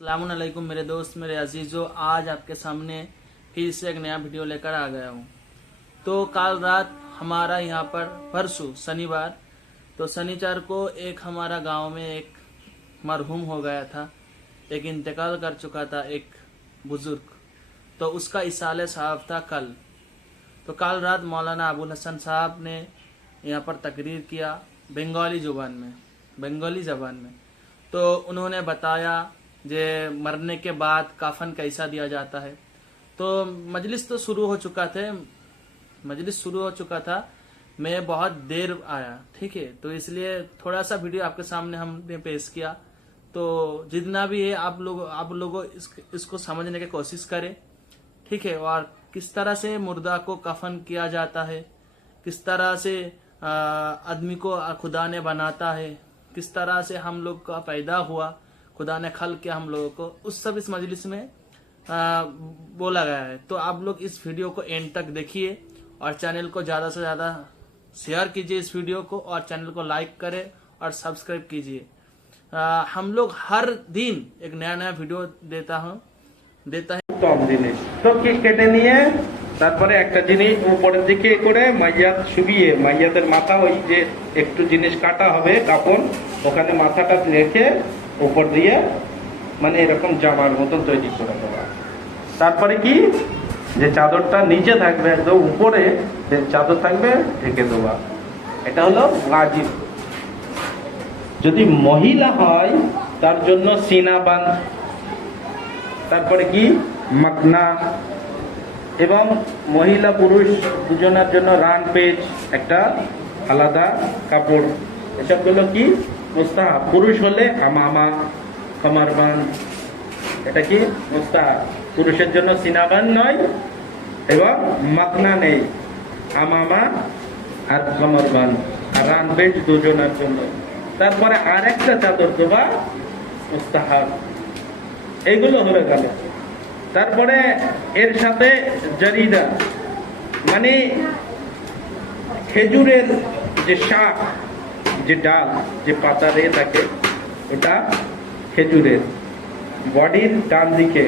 अस्सलामुअलैकुम मेरे दोस्त मेरे अजीज़ों, आज आपके सामने फिर से एक नया वीडियो लेकर आ गया हूँ। तो कल रात हमारा यहाँ पर परसों शनिवार तो शनिवार को एक हमारा गांव में एक मरहूम हो गया था, एक इंतकाल कर चुका था एक बुजुर्ग। तो उसका इसाले साहब था कल। तो कल रात मौलाना अबुल हसन साहब ने यहाँ पर तकरीर किया बंगाली ज़बान में। तो उन्होंने बताया जे मरने के बाद काफन कैसा दिया जाता है। तो मजलिस तो शुरू हो चुका था, मैं बहुत देर आया, ठीक है, तो इसलिए थोड़ा सा वीडियो आपके सामने हमने पेश किया। तो जितना भी है आप लोग इसको समझने की कोशिश करें, ठीक है। और किस तरह से मुर्दा को कफन किया जाता है, किस तरह से आदमी को खुदा ने बनाता है, किस तरह से हम लोग का पैदा हुआ, खुदा ने खल किया हम लोगों को, उस सब इस मजलिस में बोला गया है। तो आप लोग इस वीडियो को एंड तक देखिए और चैनल को ज्यादा से ज्यादा शेयर कीजिए इस वीडियो को, और चैनल को लाइक करें और सब्सक्राइब कीजिए। हम लोग हर दिन एक नया वीडियो देता है। কম জিনিস তো কি কেটে নিয়ে তারপরে একটা জিনিস উপরের দিকে করে মাইয়াত শুবিয়ে মাইয়াতের মাথা ওই যে একটু জিনিস কাটা হবে কাপড় ওখানে মাথাটা রেখে উপর দিয়ে মানে এরকম জামার মতন তৈরি করে দেওয়া। তারপরে কি যে চাদরটা নিচে থাকবে একদম উপরে যে চাদর থাকবে ঢেকে দেওয়া। এটা হলো ওয়াজিব। যদি মহিলা হয় তার জন্য সিনা বাঁধ, তারপরে কি মাকনা, এবং মহিলা পুরুষ দুজনের জন্য রান পেজ একটা আলাদা কাপড়। এসবগুলো কি মুস্তাহাব। পুরুষ হলে আমামা কামারবান, এটা কি মুস্তাহাব। পুরুষের জন্য সিনাবান নয় এবং মাকনা নেই, আমামা আর কামারবান আর রান পেজ দুজনের জন্য। তারপরে আরেকটা চাদর দেওয়া মুস্তাহাব। এইগুলো হয়ে গেল। তারপরে এর সাথে জারিদা মানে খেজুরের যে শাক, যে ডাল, যে পাতা দিয়ে থাকে, ওটা খেজুরের বডির ডান দিকে,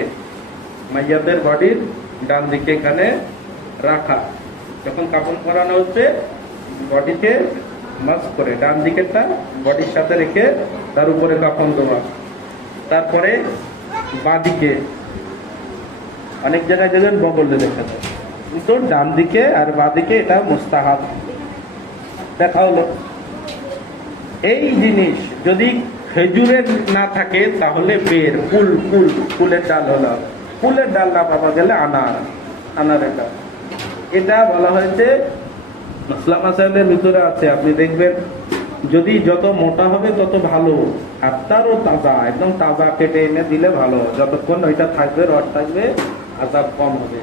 মাইয়াদের বডির ডান দিকে এখানে রাখা। যখন কাপড় পরানো হচ্ছে বডিকে মাস করে ডান দিকেরটা বডির সাথে রেখে তার উপরে কাপড় দেওয়া। তারপরে বাঁদিকে অনেক জায়গায় দেখবেন বগলে দেখা যায়, কিন্তু ডান দিকে আর বাঁদিকে এটা মুস্তাহাব দেখা হলো। এই জিনিস যদি খেজুরের না থাকে তাহলে বের ফুলের ডাল হলো। ফুলের ডাল না পাওয়া গেলে আনারের ডাল। এটা বলা হয়েছে মাসলা মাসাইলের ভিতরে আছে, আপনি দেখবেন যদি যত মোটা হবে তত ভালো, আর তারও তাজা, একদম তাজা কেটে এনে দিলে ভালো। যতক্ষণ ওইটা থাকবে, রড থাকবে, আজাব কম হবে,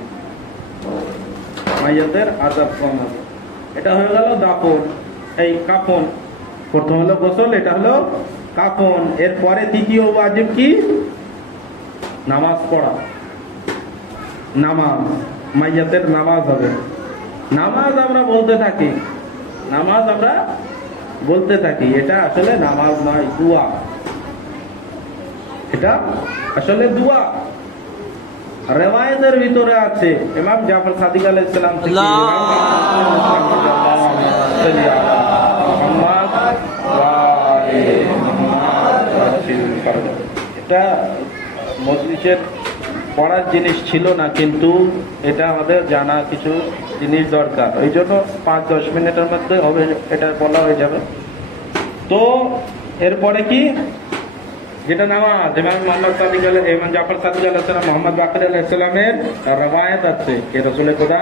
মাইয়াদের আজাব কম হবে। এটা হয়ে গেল দাফন। এই কাফন, প্রথম হলো গোসল, এটা হলো কাফন। এরপরে তৃতীয় ওয়াজিব কি? নামাজ পড়া। নামাজ, মাইয়াতের নামাজ হবে। নামাজ আমরা বলতে থাকি, এটা আসলে নামাজ নয়, দুয়া। এটা আসলে দুয়া। রেওয়ায়েতের ভিতরে আছে ইমাম জাফর সাদিক আলাইহিস সালাম থেকে এটা মজলিসের পড়ার জিনিস ছিল না, কিন্তু এটা আমাদের জানা কিছু জিনিস দরকার। ওই জন্য 5-10 মিনিটের মধ্যে হবে, এটা বলা হয়ে যাবে। তো এরপরে কি যেটা নামাজ, ইমাম জাফর সাদিক আলাইহিস সালাম, মোহাম্মদ বাকির আলাইহিস সালামের রওয়ায়াত আছে যে রাসূলে খোদা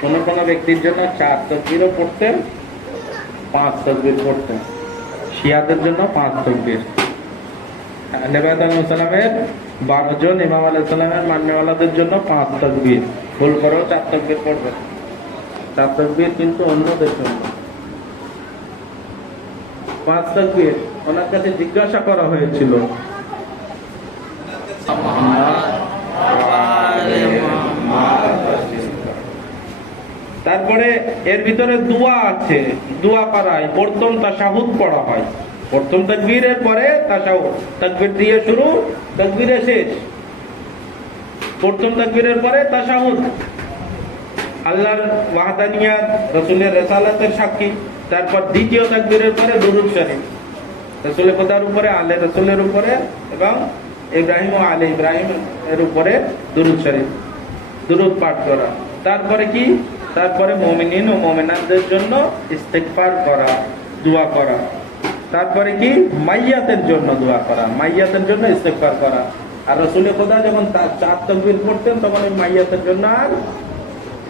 কোন ব্যক্তির জন্য 4 তাকবীরও পড়তেন, 5 তাকবীর পড়তেন। শিয়াদের জন্য 5 তাকবীর। নবী আলাইহিস সালামের 12 জন ইমাম আলাইহিস সালামের মাননেওয়ালাদের জন্য 5 তাকবীর। ভুল করেও 4 তাকবীর পড়বেন। 4 তাকবীর কিন্তু অন্যদের জন্য। 5 তাকবীর ওনার কাছে জিজ্ঞাসা করা হয়েছিল, তারপরে এর ভিতরে দোয়া আছে, দোয়া করায় প্রথম তাশাহুদ পড়া হয়। প্রথম তাকবীরের পরে তাশাহুদ, তাকবীর দিয়ে শুরু, তাকবীরে শেষ। প্রথম তাকবীরের পরে তাশাহুদ, আল্লাহর ওয়াহদানিয়াত, রাসূলের রিসালাতের সাক্ষী। তারপর দ্বিতীয় তাকবীরের পরে দুরূদ শরীফ, রাসূলের খোদার উপরে, আলে রাসূলের উপরে এবং ইব্রাহিম ও আলে ইব্রাহিম এর উপরে দুরূদ শরীফ, দুরূদ পাঠ করা। তারপরে কি? তারপরে মুমিনিন ও মুমিনাতদের জন্য ইস্তিগফার করা, দোয়া করা। তারপরে কি? মাইয়াতের জন্য দোয়া করা, মাইয়াতের জন্য ইস্তিগফার করা। আর রাসূলের খোদা যখন চার তাকবীর পড়তেন তখন ওই মাইয়াতের জন্য আর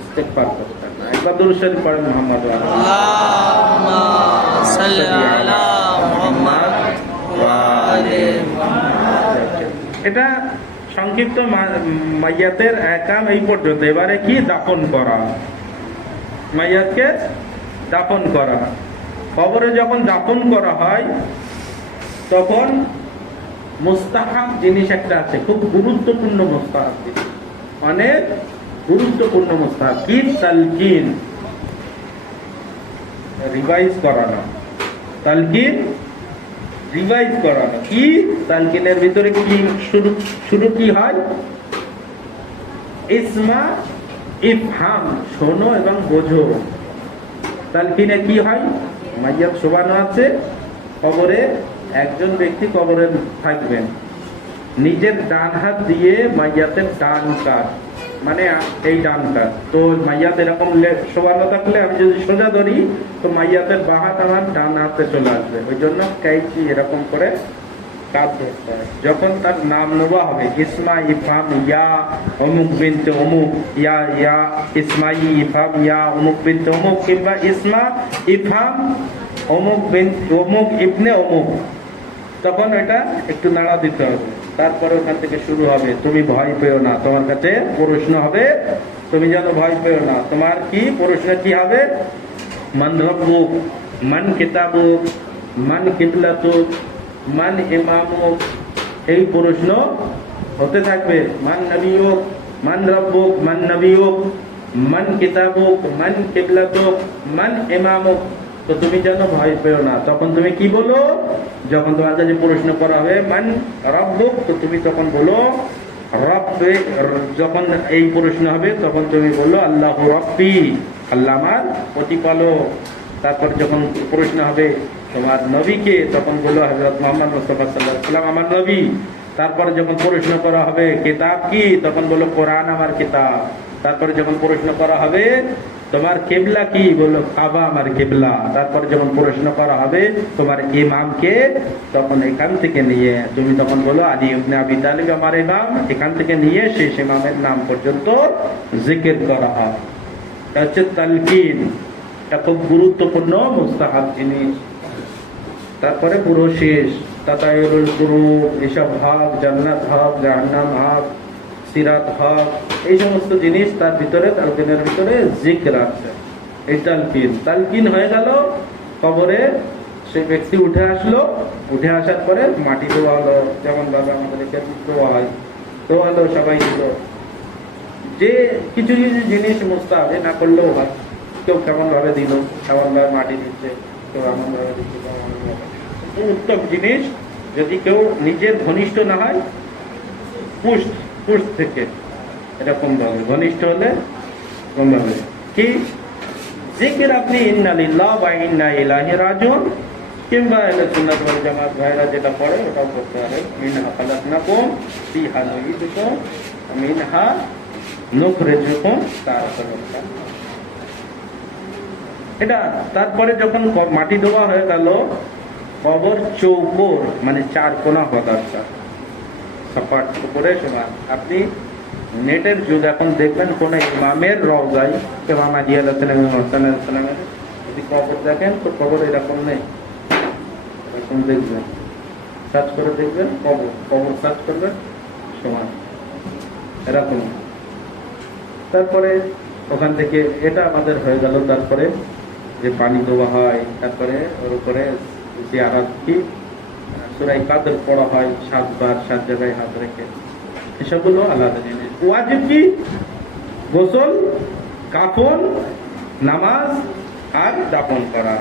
ইস্তিগফার করতেন না। একবার দুরূদ শরীফ পড়েন মুহাম্মদ ওয়া আলা আল্লাহুম্মা সাল্লি আলা মুহাম্মাদ ওয়া আলি মুহাম্মাদ। এটা সংক্ষিপ্ত মাইয়াতের এহকাম এই পর্যন্ত। এবারে কি? দাফন করা, মাইয়াতকে দাফন করা। কবরে যখন দাফন করা হয় তখন মুস্তাহাব জিনিস একটা আছে, খুব গুরুত্বপূর্ণ মুস্তাহাব জিনিস, অনেক গুরুত্বপূর্ণ মুস্তাহাব। কি? তালকিন, রিভাইজ করানো। তালকিন রিভাইজ করানো। কি? তালকিনের ভিতরে কি শুরু কি হয়? ইসমা ইফহাম, শোনো এবং বোঝো। তালকিনে কি হয়? মাইয়াত শোবানো আছে কবরে, একজন ব্যক্তি কবরে থাকবেন, নিজের ডান হাত দিয়ে মাইয়াতের ডান কাঁধ, মানে এই ডান কাঁধ, তো মাইয়াত এরকম শোবানো থাকলে আমি যদি সোজা ধরি তো মাইয়াতের বাঁ হাত আমার ডান হাতে চলে আসবে, ওই জন্য কাইচি এরকম করে কাঁধ ধরতে হয়। যখন তার নাম নেওয়া হবে, ইসমা ইফহাম ইয়া অমুক বিনতে অমুক, ইয়া ইয়া ইসমাই ইফহাম ইয়া অমুক বিনতে অমুক, কিংবা ইসমা ইফহাম অমুক বিন অমুক ইবনে অমুক, তখন এটা একটু নাড়া দিতে হবে। তারপরে ওখান থেকে শুরু হবে, তুমি ভয় পেও না, তোমার কাছে প্রশ্ন হবে, তুমি যেন ভয় পেও না। তোমার কি প্রশ্ন? কি হবে? মান রব্বুক, মান কিতাবুক, মান কিবলাতুক, মান ইমামুক, এই প্রশ্ন হতে থাকবে। মান নবিয়ুক, মান রব্বুক, মান নবিয়ুক, মান কিতাবুক, মান কিবলাতুক, মান ইমামুক। তো তুমি যেন ভয় পেও না। তখন তুমি কি বলো? যখন তোমার কাছে প্রশ্ন করা হবে মান রব্বুক, তো তুমি তখন বলো রব্বে। যখন এই প্রশ্ন হবে তখন তুমি বললো আল্লাহু রব্বি, আল্লাহ আমার প্রতিপালক। তারপর যখন প্রশ্ন হবে তোমার নবীকে, তখন বললো হযরত মুহাম্মদ মুস্তাফা সাল্লাল্লাহু আলাইহি ওয়াসাল্লাম আমার নবী। তারপরে যখন প্রশ্ন করা হবে কিতাব কি, তখন বললো কোরআন আমার কিতাব। তারপরে যখন প্রশ্ন করা হবে তোমার কিবলা কি, বললো কাবা আমার কিবলা। তারপর যখন প্রশ্ন করা হবে তোমার ইমামকে, তখন এখান থেকে নিয়ে তুমি তখন বলো আলী ইবনে আবি তালিব আমার ইমাম, এখান থেকে নিয়ে শেষ ইমামের নাম পর্যন্ত জিকির করা হয়। এটা হচ্ছে তালকিন, এটা খুব গুরুত্বপূর্ণ মুস্তাহাব জিনিস। তারপরে পুরো শেষ, তাতায়ুরুল কুরুব, এসব হক, জান্নাত হক, জাহান্নাম হক, সিরাত হক, এই সমস্ত জিনিস তার ভিতরে, তালকিনের ভিতরে জিকির আছে। এই তালকিন, তালকিন হয়ে গেল। কবরে সে ব্যক্তি উঠে আসলো, উঠে আসার পরে মাটি দেওয়া হলো, যেমন ভাবে আমাদের এখানে দেওয়া হয়, দেওয়া হলো, সবাই দিল। যে কিছু কিছু জিনিস মুস্তাহাব না করলেও হয়, কেউ কেমন ভাবে দিল, কেমন ভাবে মাটি দিচ্ছে, কেউ এমন ভাবে দিচ্ছে, উত্তম জিনিস যদি কেউ নিজের ঘনিষ্ঠ না হয়, পুষ্ট থেকে এরকম ভাবে, ঘনিষ্ঠ হলে কম ভাবে কি জিকির আপনি ইন্না লিল্লাহ ওয়া ইন্না ইলাইহি রাজিউন, কিংবা আহলে সুন্নাত ওয়াল জামাত ভাইরা যেটা পড়ে ওটাও করতে হবে। মিনহা খালাকনাকুম ফিহা নুঈদুকুম ওয়া মিনহা নুখরিজুকুম তারাতান। এটা তারপরে যখন মাটি দেওয়া হয়ে গেল, কবর চৌকোর মানে চার কোনা হওয়া, সপাট উপরে সমান। আপনি নেটের যুগ, এখন দেখবেন কোন ইমামের রওজায়, ইমাম আলী আলাইহিস সালামের যদি কবর দেখেন তো কবর এরকম নেই, এরকম দেখবেন, সার্চ করে দেখবেন, কবর সার্চ করবেন সমান এরকম। তারপরে ওখান থেকে এটা আমাদের হয়ে গেল। তারপরে যে পানি দেওয়া হয়, তারপরে ওর উপরে জিয়ারত কি সূরা কাদর পড়া হয় 7 বার 7 জায়গায় হাত রেখে, এসবগুলো আলাদা জিনিস। ওয়াজিব কি? গোসল, কাফন, নামাজ আর দাফন করা।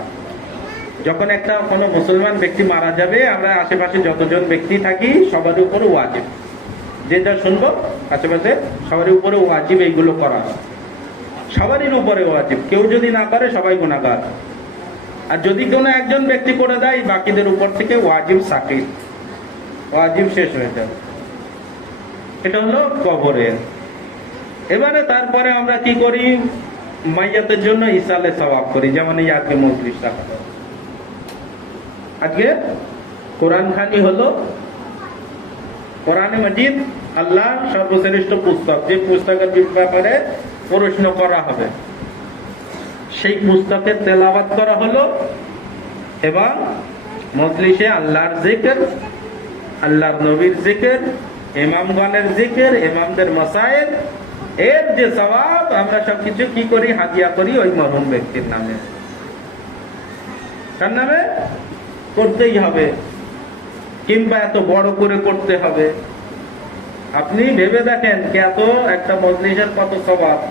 যখন একটা কোনো মুসলমান ব্যক্তি মারা যাবে, আমরা আশেপাশে যতজন ব্যক্তি থাকি সবার উপরে ওয়াজিব, যে যা শুনবো আশেপাশে সবারই উপরে ওয়াজিব এইগুলো করা, সবারই উপরে ওয়াজিব। কেউ যদি না করে সবাই গুনাহগার। আর যদি কোনো একজন ব্যক্তি করে দেয়, বাকিদের উপর থেকে ওয়াজিব সাকিব, ওয়াজিব শেষ হয়ে যাবে। এটা হলো কবরের। এবারে তারপরে আমরা কি করি, মাইয়াতের জন্য ইসালে সওয়াব করি। যেমন এই আজকে মজলিস রাখা, আজকে কোরআন খানি হলো, কোরআনে মাজিদ আল্লাহ সর্বশ্রেষ্ঠ পুস্তক, যে পুস্তকের ব্যাপারে প্রশ্ন করা হবে সেই পুস্তকের তেলাওয়াত করা হলো, এবং মজলিসে আল্লাহর জিকির, আল্লাহর নবীর জিকির, ইমামগণের জিকির, ইমামদের মাসায়েল, এর যে সওয়াব আমরা সবকিছু কি করি, হাদিয়া করি ওই মরহুম ব্যক্তির নামে। তার নামে করতেই হবে, কিংবা এত বড় করে করতে হবে। আপনি ভেবে দেখেন এত একটা মজলিসের কত সওয়াব,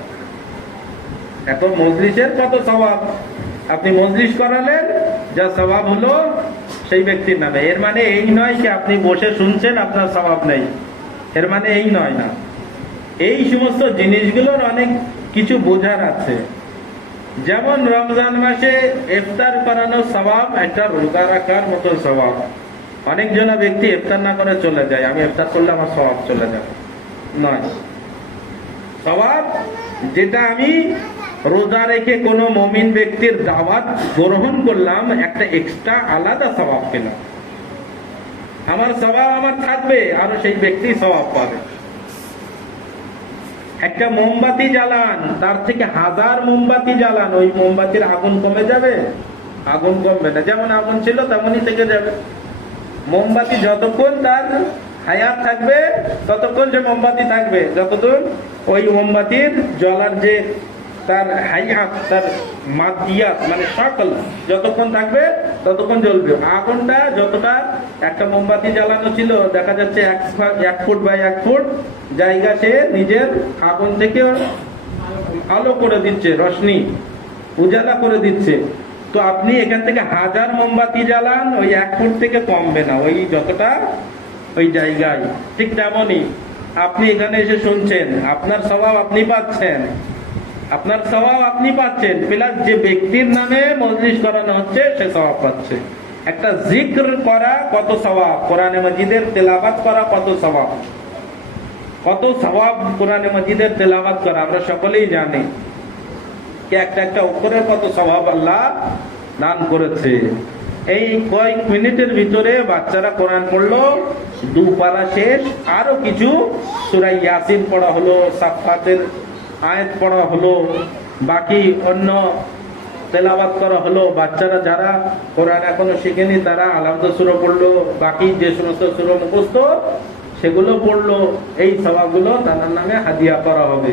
এত মজলিসের কত সওয়াব। আপনি মজলিস করালেন, যা সওয়াব হলো সেই ব্যক্তির নামে। এর মানে এই নয় যে আপনি বসে শুনছেন আপনার সওয়াব নেই, এর মানে এই নয় না। এই সমস্ত জিনিসগুলোর অনেক কিছু বোঝার আছে। যেমন রমজান মাসে ইফতার করানো সওয়াব একটা রোজা রাখার মতো সওয়াব। অনেকজন ব্যক্তি ইফতার না করে চলে যায়, আমি ইফতার করলে আমার সওয়াব চলে যাবে, নয়। সওয়াব যেটা আমি রোজা রেখে কোনো মুমিন ব্যক্তির দাওয়াত গ্রহণ করলাম, একটা এক্সট্রা আলাদা সওয়াব পেলাম। আমার সওয়াব আমার থাকবে, আরো সেই ব্যক্তি সওয়াব পাবে। একটা মোমবাতি জ্বালান, তার থেকে 1000 মোমবাতি জ্বালান, ওই মোমবাতির আগুন কমে যাবে? আগুন কমবে না, যেমন আগুন ছিল তেমনই থেকে যাবে। মোমবাতি যতক্ষণ তার হায়াত থাকবে ততক্ষণ যে মোমবাতি থাকবে, যতক্ষণ ওই মোমবাতির জ্বলার যে তার হায়াত, তার মাদিয়াত মানে সকল যতক্ষণ থাকবে ততক্ষণ জ্বলবে। আগুনটা যতটা, একটা মোমবাতি জ্বালানো ছিল, দেখা যাচ্ছে 1 ফুট বাই 1 ফুট জায়গা সে নিজের আগুন থেকে আলো করে দিচ্ছে, রশ্মি উজালা করে দিচ্ছে। তো আপনি এখান থেকে 1000 মোমবাতি জ্বালান, ওই 1 ফুট থেকে কমবে না, ওই যতটা ওই জায়গায়। ঠিক তেমনই আপনি এখানে এসে শুনছেন, আপনার স্বভাব আপনি পাচ্ছেন, আপনার স্বভাব আপনি পাচ্ছেন, প্লাস যে ব্যক্তির নামে মজলিস করানো হচ্ছে সে স্বভাব পাচ্ছে। একটা জিক্র করা কত স্বভাব, কোরআনে মাজিদের তেলাওয়াত করা কত স্বভাব, কত স্বভাব কোরআনে মাজিদের তেলাওয়াত করা আমরা সকলেই জানি। একটা একটা অক্ষরের কত স্বভাব আল্লাহ দান করেছে। এই কয়েক মিনিটের ভিতরে বাচ্চারা কোরআন পড়লো, 2 পারা শেষ, আরো কিছু সূরা ইয়াসিন পড়া হলো, সাফফাতের আয়াত পড়া হলো, বাকি অন্য তেলাওয়াত করা হলো। বাচ্চারা যারা কোরআন এখনো শিখেনি তারা আলাদা সূরা পড়লো, বাকি যে সমস্ত সূরা মুখস্থ সেগুলো পড়লো। এই সওয়াবগুলো তার নামে হাদিয়া করা হবে।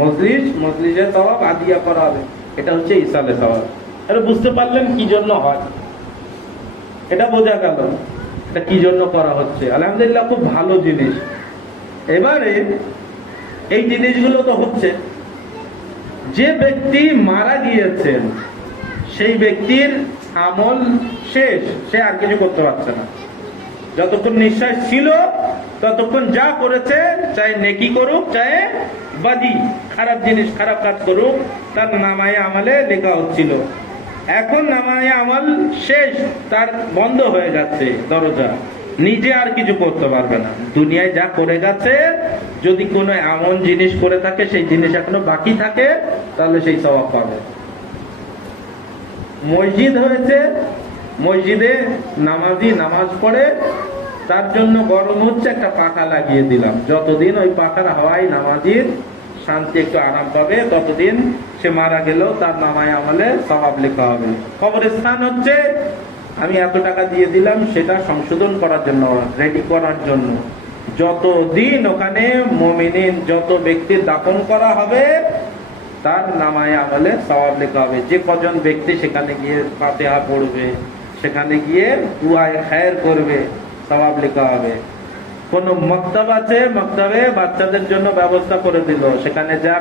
মজলিসের সওয়াব হাদিয়া করা হবে। এটা হচ্ছে ইসালে সওয়াব। এটা বুঝতে পারলেন কি জন্য হয়, এটা বোঝা গেল এটা কি জন্য করা হচ্ছে। আলহামদুলিল্লাহ, খুব ভালো জিনিস। এবারে এই জিনিসগুলো তো হচ্ছে, যে ব্যক্তি মারা গিয়েছেন সেই ব্যক্তির আমল শেষ, সে আর কিছু করতে পারছে না। যতক্ষণ নিঃশ্বাস ছিল ততক্ষণ যা করেছে, চাই নেকি করুক চাই বাদি, খারাপ জিনিস খারাপ কাজ করুক, তার নামায়ে আমলে লেখা হচ্ছিল। এখন নামায়ে আমল শেষ, তার বন্ধ হয়ে যাচ্ছে দরজা, নিজে আর কিছু করতে পারবে না। দুনিয়ায় যা করে গেছে, যদি কোনো এমন জিনিস করে থাকে সেই জিনিস এখনো বাকি থাকে, তাহলে সেই সওয়াব পাবে। মসজিদ হয়েছে, মসজিদে নামাজি নামাজ পড়ে, তার জন্য গরম হচ্ছে, একটা পাখা লাগিয়ে দিলাম। যতদিন ওই পাখার হাওয়ায় নামাজির শান্তি একটু আরাম পাবে, ততদিন সে মারা গেলেও তার নামায় আমলে সওয়াব লেখা হবে। কবরস্থান হচ্ছে, আমি এত টাকা দিয়ে দিলাম সেটা সংশোধন করার জন্য, রেডি করার জন্য। যতদিন ওখানে মুমিনিন যত ব্যক্তি দাফন করা হবে তার নামায়ে আমলে সওয়াব লেখা হবে। যে কজন ব্যক্তি সেখানে গিয়ে ফাতিহা পড়বে, সেখানে গিয়ে দুআয়ে খায়ের করবে, সওয়াব লেখা হবে। কোন মক্তব আছে, মক্তবে বাচ্চাদের জন্য ব্যবস্থা করে দিল, সেখানে যা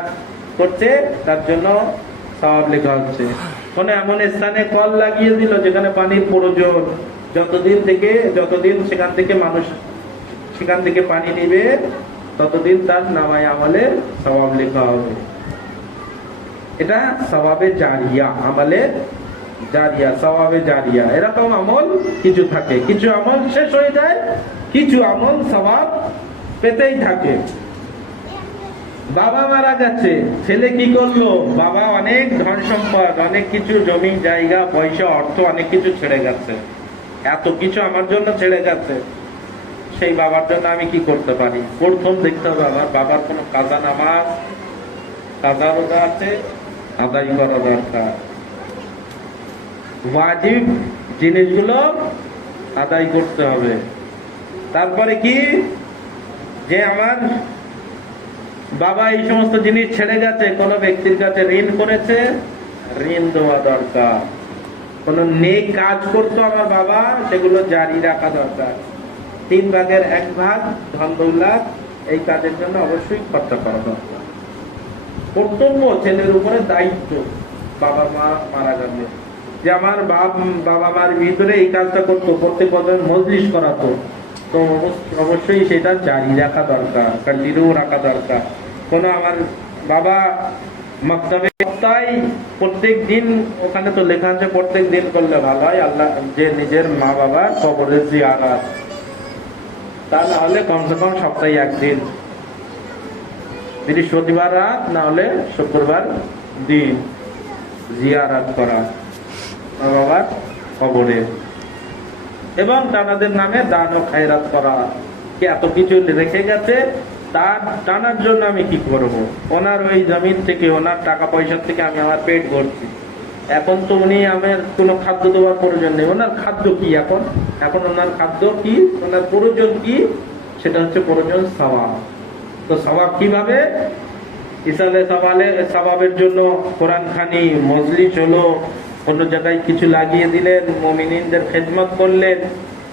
করছে তার জন্য সওয়াব লেখা হচ্ছে। কোন এমন স্থানে কল লাগিয়ে দিল যেখানে পানির প্রয়োজন, যতদিন সেখান থেকে মানুষ সেখান থেকে পানি নিবে ততদিন তার নামায় আমলে সওয়াব লেখা হবে। এটা সওয়াবে জারিয়া, আমলে জারিয়া, সওয়াবে জারিয়া। এরকম আমল কিছু থাকে, কিছু আমল শেষ হয়ে যায়, কিছু আমল সওয়াব পেতেই থাকে। বাবা মারা গেছে, ছেলে কি করলো? বাবা অনেক ধন সম্পদ, অনেক কিছু জমি জায়গা পয়সা অর্থ অনেক কিছু ছেড়ে গেছে, এত কিছু আমার জন্য ছেড়ে গেছে, সেই বাবার জন্য আমি কি করতে পারি? প্রথম দেখতে হবে আমার বাবার কোনো কাজা নামাজ, কাজা রোজা আছে, আদায় করা দরকার। ওয়াজিব জিনিসগুলো আদায় করতে হবে। তারপরে কি, যে আমার বাবা এই সমস্ত জিনিস ছেড়ে গেছে, কোন ব্যক্তির কাছে ঋণ করেছে, ঋণ দেওয়া দরকার। কোন নেক কাজ করতো আমার বাবা, সেগুলো জারি রাখা দরকার। 3 ভাগের 1 ভাগ ধন দৌলত এই কাজের জন্য অবশ্যই খরচা করা দরকার। কর্তব্য, ছেলের উপরে দায়িত্ব। বাবা মা মারা গেলে যে আমার বাবা মার ভিতরে এই কাজটা করতো, প্রত্যেক বছর মজলিস করাতো, তো অবশ্যই সেটা জারি রাখা দরকার, কন্টিনিউ রাখা দরকার। কোন আমার বাবা মক্তবে প্রত্যেক দিন, ওখানে তো লেখা আছে প্রত্যেক দিন করলে ভালো হয়, আল্লাহ যে নিজের মা বাবার কবরে জিয়ারত, তা না হলে কমসে কম সপ্তাহে 1 দিন, বৃহস্পতিবার রাত না হলে শুক্রবার দিন জিয়ারত করা মা বাবার কবরে, এবং তাদের নামে দান ও খায়রাত করা। কি এত কিছু রেখে গেছে, তার টানার জন্য আমি কি করব? ওনার ওই জমিন থেকে, ওনার টাকা পয়সার থেকে আমি আমার পেট ভরছি, এখন তো উনি আমার কোনো খাদ্য দেওয়ার প্রয়োজন নেই। ওনার খাদ্য কি এখন? এখন ওনার খাদ্য কি, ওনার প্রয়োজন কি? সেটা হচ্ছে প্রয়োজন সওয়াব। তো সওয়াব কিভাবে? ইসালে সওয়াবের জন্য কোরআন খানি, মজলিস হলো, কোন জায়গায় কিছু লাগিয়ে দিলেন, মুমিনদের খেদমত করলেন,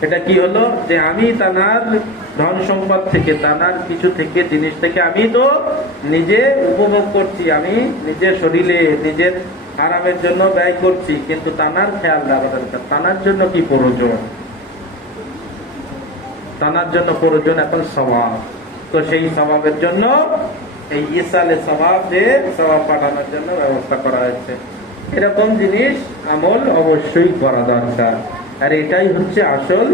এটা কি হলো? যে আমি তানার ধন সম্পদ থেকে, তানার কিছু থেকে, জিনিস থেকে আমি তো নিজে উপভোগ করছি, আমি নিজের শরীরে নিজের আরামের জন্য ব্যয় করছি, কিন্তু তানার খেয়াল রাখা দরকার। তানার জন্য কি প্রয়োজন? তানার জন্য প্রয়োজন এখন সওয়াব। তো সেই সওয়াবের জন্য এই ইসালে সওয়াব, যে সওয়াব পাঠানোর জন্য ব্যবস্থা করা হয়েছে। এরকম জিনিস আমল অবশ্যই করা দরকার। আর এটাই হচ্ছে আসল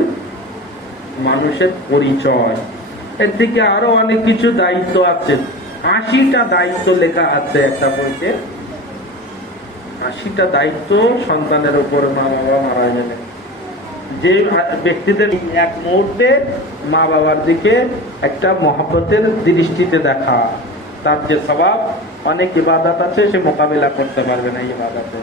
মানুষের পরিচয়। এর থেকে আরো অনেক কিছু দায়িত্ব আছে। 80টা দায়িত্ব লেখা আছে একটা বইতে। 80টা দায়িত্ব সন্তানের উপর মা বাবা মারা গেলে, যে ব্যক্তিদের এক মুহূর্তে মা বাবার দিকে একটা মহব্বতের দৃষ্টিতে দেখা, তার যে স্বভাব, অনেক ইবাদত আছে সে মোকাবিলা করতে পারবে না ইবাদতে।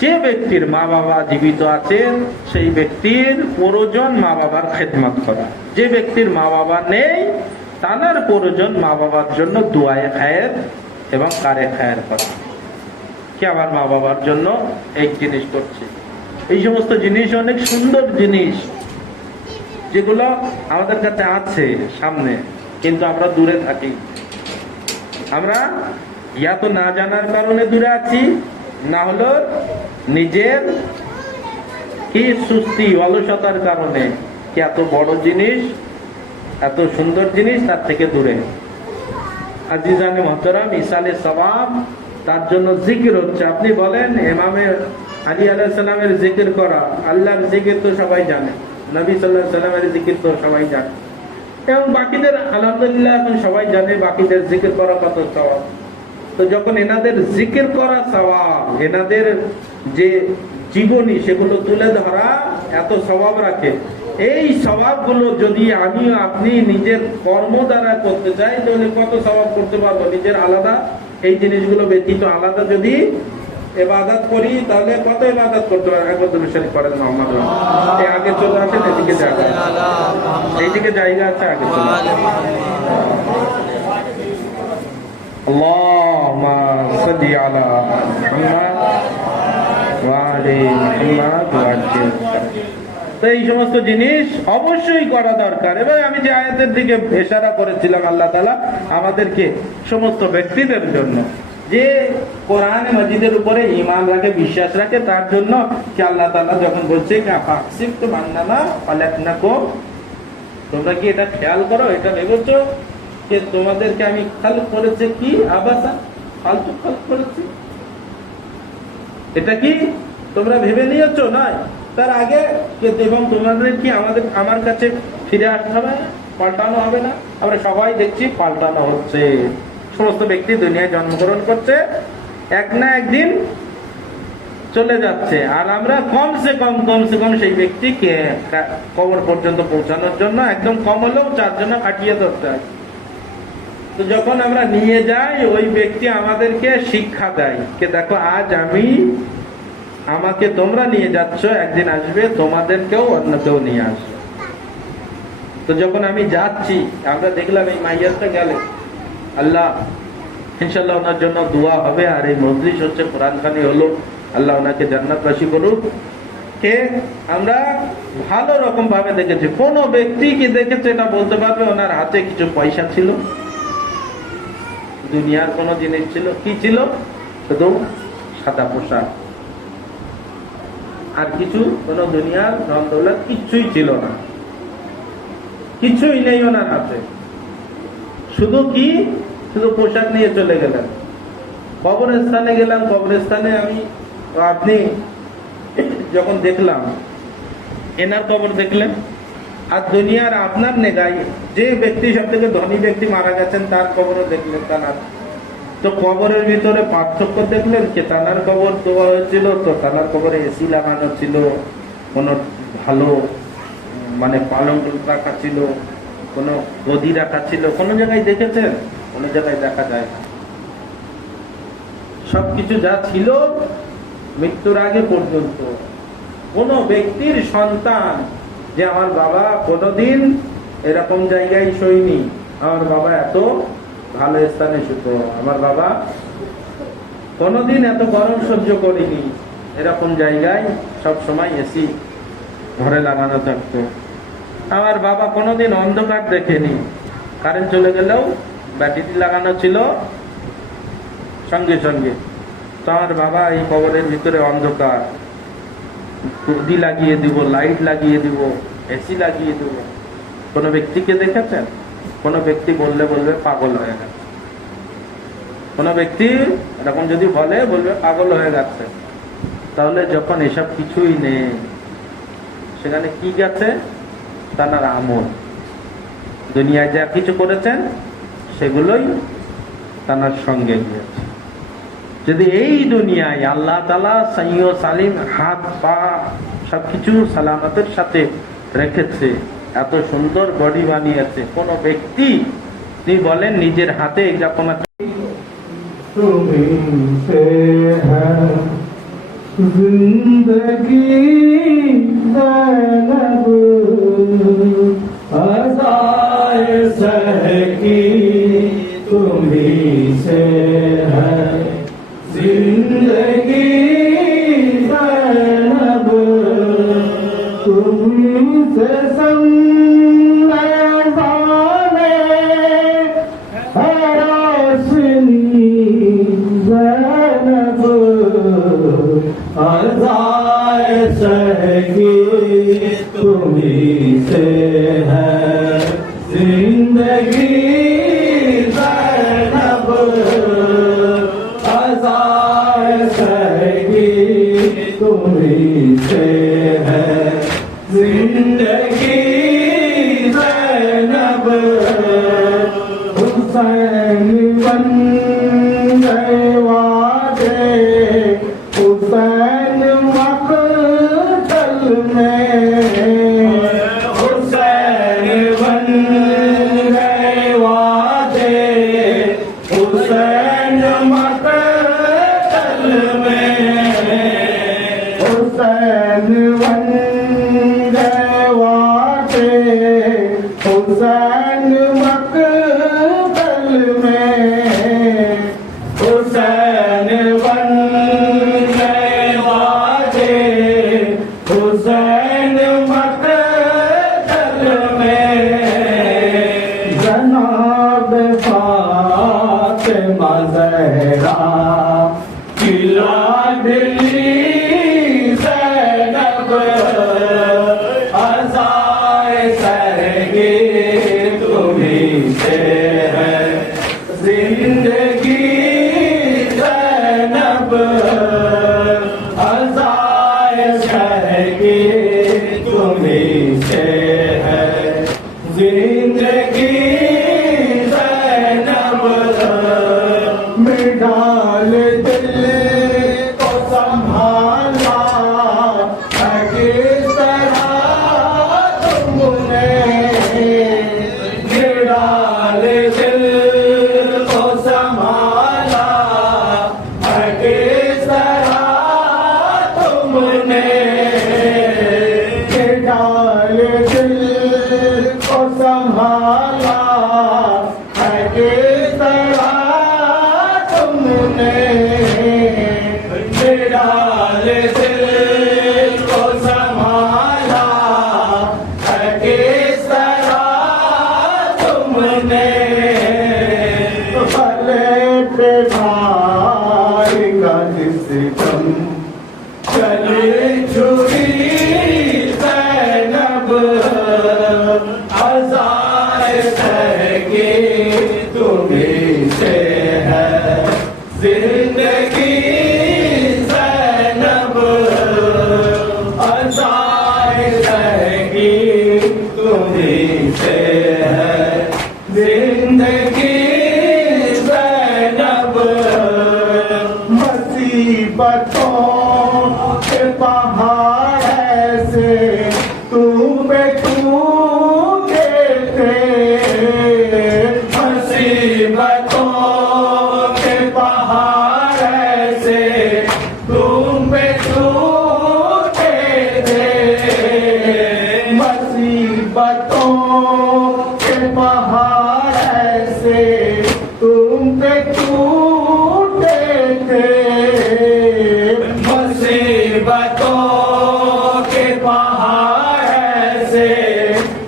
যে ব্যক্তির মা বাবা জীবিত আছেন সেই ব্যক্তির প্রয়োজন মা বাবার খেদমত করা। যে ব্যক্তির মা বাবা নেই, তার প্রয়োজন মা বাবার জন্য দুআয়ে খায়ের এবং কারে খায়ের করা। কি আমার মা বাবার জন্য এক জিনিস করছে। এই সমস্ত জিনিস অনেক সুন্দর জিনিস, যেগুলো আমাদের কাছে আছে সামনে, কিন্তু আমরা দূরে থাকি। আমরা ইয়া তো না জানার কারণে দূরে আছি, না হলো নিজের কি সুস্থি অলসতার কারণে। কি এত বড় জিনিস, এত সুন্দর জিনিস, তার থেকে দূরে। আজিজানে মুহতারাম, ইসালে সওয়াব, তার জন্য জিকির হচ্ছে। আপনি বলেন ইমামে আলী আলাইহিস সালামের জিকির করা, আল্লাহর জিকির তো সবাই জানে, নবী সাল্লাল্লাহু আলাইহি সাল্লামের জিকির তো সবাই জানে, এবং বাকিদের আলহামদুলিল্লাহ এখন সবাই জানে বাকিদের জিকির করা কত সওয়াব। তো যখন এনাদের জিকির করা সওয়াব, এনাদের যে জীবনী সেগুলো তুলে ধরা এত সওয়াব রাখে, এই সওয়াবগুলো যদি আমি আপনি নিজের কর্ম দ্বারা করতে চাই, তাহলে কত সওয়াব করতে পারবো। নিজের আলাদা এই জিনিসগুলো ব্যতীত আলাদা যদি ইবাদত করি, তাহলে কত ইবাদত করতে পারবো। একবার দুরূদ শরীফ পড়েন মোহাম্মদ। এই আগে চলে আসেন, এদিকে জায়গা, এইদিকে জায়গা আছে, আগে চলে আসেন। আল্লাহুম্মা সাল্লি আলা মুহাম্মাদ ওয়া আলি মুহাম্মাদ ওয়া আজ্জিল। তো এই সমস্ত জিনিস অবশ্যই করা দরকার। এবং আমি যে আয়াতের দিকে ইশারা করেছিলাম, আল্লাহ তাআলা আমাদেরকে সমস্ত ব্যক্তিদের জন্য যে কোরআন মাজিদের উপরে ঈমান রাখে, বিশ্বাস রাখে, তার জন্য কি আল্লাহ তাআলা যখন বলছে ফাকসিব তো মান্নানা ফালাকনাকুম, তোমরা কি এটা খেয়াল করো, এটা ভেবেছো যে তোমাদেরকে আমি খালক করেছে কি আবাসা, ফালতু খালক করেছি? এটা কি তোমরা ভেবে নিয়েছো? নয়, তার আগে এবং তোমাদের কি আমার কাছে ফিরে আসতে হবে, পাল্টানো হবে না? আমরা সবাই দেখছি পাল্টানো হচ্ছে। সমস্ত ব্যক্তি দুনিয়ায় জন্মগ্রহণ করছে, এক না একদিন চলে যাচ্ছে, আর আমরা কমসে কম সেই ব্যক্তিকে কবর পর্যন্ত পৌঁছানোর জন্য একদম কম হলেও 4 জন কাটিয়ে ধরতে হয়। তো যখন আমরা নিয়ে যাই, ওই ব্যক্তি আমাদেরকে শিক্ষা দেয় যে দেখো আজ আমাকে তোমরা নিয়ে যাচ্ছ, একদিন আসবে তোমাদেরকেও অন্য কেউ নিয়ে আসবে। তো যখন আমি যাচ্ছি, আমরা দেখলাম এই মাইয়াতটা গেলে, আল্লাহ ইনশাআল্লাহ ওনার জন্য দোয়া হবে, আর এই মজলিস হচ্ছে কোরআনখানি হলো, আল্লাহ ওনাকে জান্নাতবাসী করুক। কে আমরা ভালো রকম ভাবে দেখেছি। কোন ব্যক্তি কি দেখেছে এটা বলতে পারবে ওনার হাতে কিছু পয়সা ছিল, দুনিয়ার কোন জিনিস ছিল? কি ছিল? শুধু সাদা পোশাক, আর কিছু কোন দুনিয়ার ধন দৌলত কিছুই ছিল না, কিছুই নেই ওনার হাতে। শুধু পোশাক নিয়ে চলে গেলেন। কবরস্থানে গেলাম, কবরস্থানে আপনি যখন দেখলাম এনার কবর দেখলেন, আর দুনিয়ার আপনার নেগায় যে ব্যক্তি সব থেকে ধনী ব্যক্তি মারা গেছেন তার কবরও দেখলেন, তানার। তো কবরের ভিতরে পার্থক্য দেখলেন কি? তানার কবর দেওয়া হয়েছিল, তো তানার কবরে এসি লাগানো ছিল, কোনো ভালো মানে পালং রাখা ছিল, কোনো গদি রাখা ছিল, কোনো জায়গায় দেখেছেন? কোনো জায়গায় দেখা যায় না। সবকিছু যা ছিল মৃত্যুর আগে পর্যন্ত। কোন ব্যক্তির সন্তান যে আমার বাবা কোনদিন এরকম জায়গায় শোয়নি, আমার বাবা এত ভালো স্থানে শুতো, আমার বাবা কোনদিন এত গরম সহ্য করিনি, এরকম জায়গায় সব সময় এসি ঘরে লাগানো থাকতো, আমার বাবা কোনদিন অন্ধকার দেখেনি, কারেন্ট চলে গেলেও ব্যাটারি লাগানো ছিল সঙ্গে সঙ্গে। তো আমার বাবা এই কবরের ভিতরে অন্ধকার, গদি লাগিয়ে দিব, লাইট লাগিয়ে দিব, এসি লাগিয়ে দিব। কোন ব্যক্তিকে দেখেছেন? কোন ব্যক্তি বললে পাগল হয়ে গেছে। কোন ব্যক্তি এরকম যদি বলবে পাগল হয়ে গেছে। তাহলে যখন এসব কিছুই নেই, সেখানে কি গেছে? তার আমল, দুনিয়ায় যা কিছু করেছেন সেগুলোই তার সঙ্গে গিয়েছে। যদি এই দুনিয়ায় আল্লাহ তাআলা সহি ও সালিম হাত পা সবকিছু সালামতের সাথে রেখেছে, এত সুন্দর বডি বানিয়েছে, কোন ব্যক্তি তিনি বলেন নিজের হাতে এরকম जिंदगी ज़ैनब अज़ाए सहकी तुम्ही से है, जिंदगी ज़ैनब तुम्ही से संजाने है रोशनी ज़ैनब अज़ाए सहकी तुम्ही से है, जिंदगी ज़ैनब अज़ाए सहकी तुम्ही से है, जिंदगी ज़ैनब हुसैन बन गए वादे, हुसैन मक़तल में, हुसैन बन गए वादे, हुसैन मक़तल में, हुसैन बन गए वादे, हुसैन मक़तल में, हुसैन बन गए वादे, हुसैन मक़तल में, जनाब फ़ातिमा ज़हरा है जिंदगी ज़ैनब अज़ाए शहगी तुम्हीं से है जिंदगी ज़ैनब में डाल दिल को संभाला है किस तरह तुमने डाल दिल को संभाला है किस तरह तुमने डाल दिल को संभाला है किस तरह तुमने डाल दिल को संभाला है किस तरह तुमने भले पे भाई का सितम चले छुरी ज़ैनब अज़ाए शहगी तुम्हीं से है जिंदगी ज़ैनब अज़ाए शहगी तुम्हीं से है जिंदगी ज़ैनब मुसीबतों के पहाड़ ऐसे तुम पे टूटे थे मुसीबतों के पहाड़ ऐसे तुम पे टूटे थे मुसीबतों के पहाड़ ऐसे तुम पे टूटे थे मुसीबतों के पहाड़ ऐसे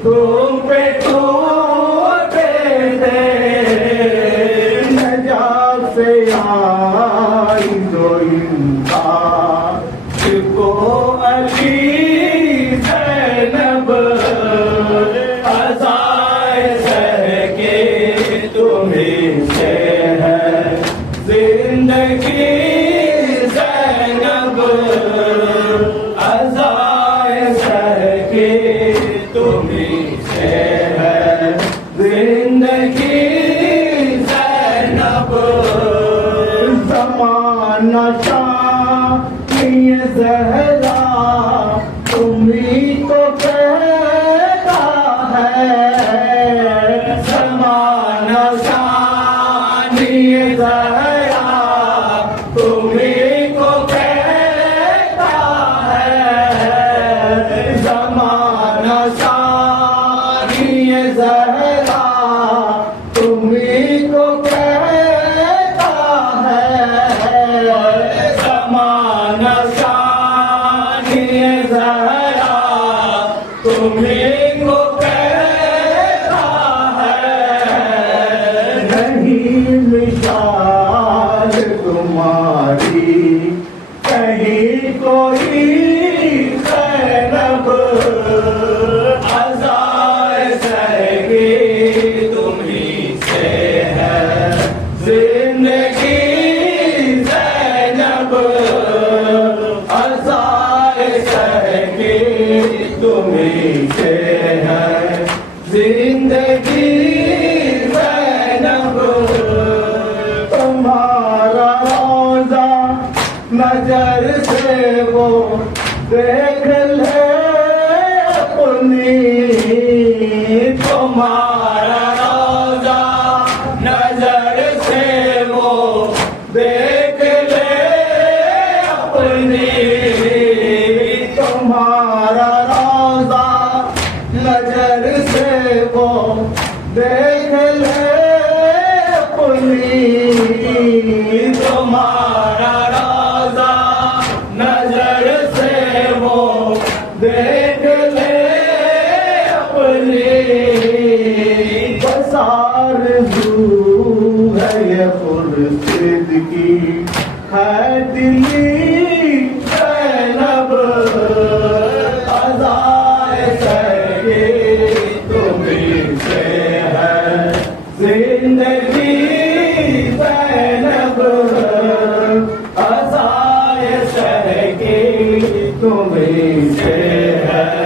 तुम पे टूटे थे नजात से आई तो इनका को अली ज़ैनब अज़ाए शहगी तुम्हीं से है जिंदगी ज़ैनब अज़ाए शहगी तुम्हीं से है जिंदगी ज़ैनब ज़माना शाही ज़हरा तुम्हीं को कहता है ज़माना शाही ज़हरा तुम्हीं को कहता है ज़माना शाही ज़हरा तुम्हीं को कहता है ज़माना शाही ज़हरा तुम्हीं को कहता है नहीं मिसाल तुम्हारी कहीं कोई ज़ैनब अज़ाए शहगी तुम्हीं से है जिंदगी ज़ैनब अज़ाए शहगी तुम्हीं से है जिंदगी ज़ैनब तुम्हारा रोज़ा नजर से वो देख ले अपनी तुम्हारा रोज़ा नजर से वो देख ले अपनी तुम्हारा रोज़ा नजर से वो देख ले अपनी तुम्हारा रोज़ा नजर से वो देख ले अपनी बस आरज़ू है ये खुर्शीद की है दिली ज़ैनब अज़ाए शहगी तुम्हीं से है जिंदगी ज़ैनब अज़ाए शह की तुम्हीं से है